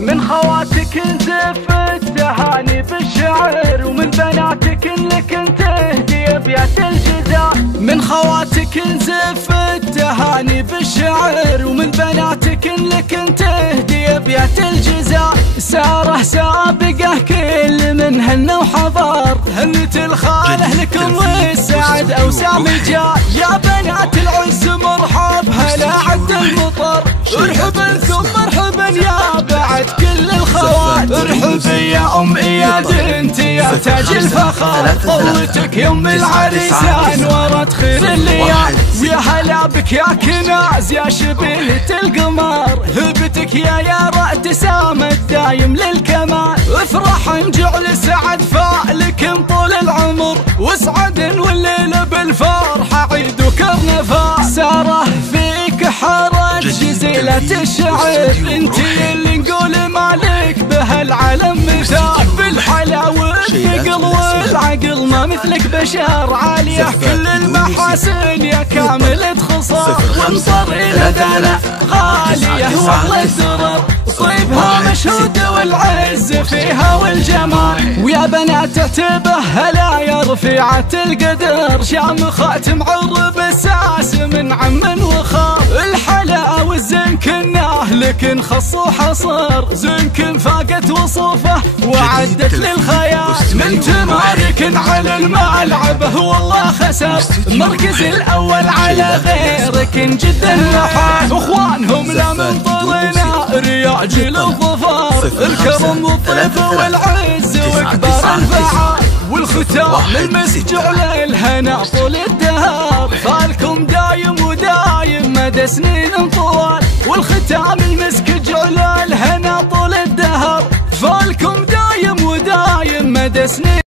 من خواتك نزف التهاني بالشعر، ومن بناتك لك تهدي ابيات الجزاء. من خواتك نزف التهاني بالشعر، ومن بناتك لك تهدي ابيات الجزاء. ساره سابقه كل من هن وحضر، هنت الخاله لكم والسعد او سامي جاء. يا بنات العز مرحب هلا عد المطر، ارحبا ثم مرحبا يا بعد كل الخوات. ارحبي يا ام اياد انت يا تاج الفخر، قوتك يا ام العريسان ورد خير الليال. ويا هلا بك يا كناز يا شبيهة القمر، هبتك يا ابتسامة دايم للكمال. افرح نجعل سعد فالك طول العمر، واسعد والليل بالفرحة عيد وكرنفال. ساره فيك حرج جزيلة الشعر، انتي اللي نقول مالك بهالعالم مثال. بالحلا والثقل والعقل ما مثلك بشر، عالية كل المحاسن يا كاملة خصال. وانصر الى دلع غالية والله الدرر، طيبها مشهود والعز فيها والجمال. ويا بنات اعتبه هلا يا رفيعة القدر، شام خاتم عرب الساس من عم وخال. الحلا والزنكناه لكن خص وحصر، زنكن فاقت وصوفه وعدت للخيال. من تمارك على الملعب والله خسر، المركز الاول على غيرك جدا لحال. اخوانهم لا من طولنا رياجل الظفار، الكرم والطيب والعز وكبار الفعال. والختام المسك جعل الهنا طول الدهر، فالكم دايم ودايم مدى سنين طوال. والختام المسك جعل الهنا طول الدهر، فالكم دايم ودايم مدى سنين.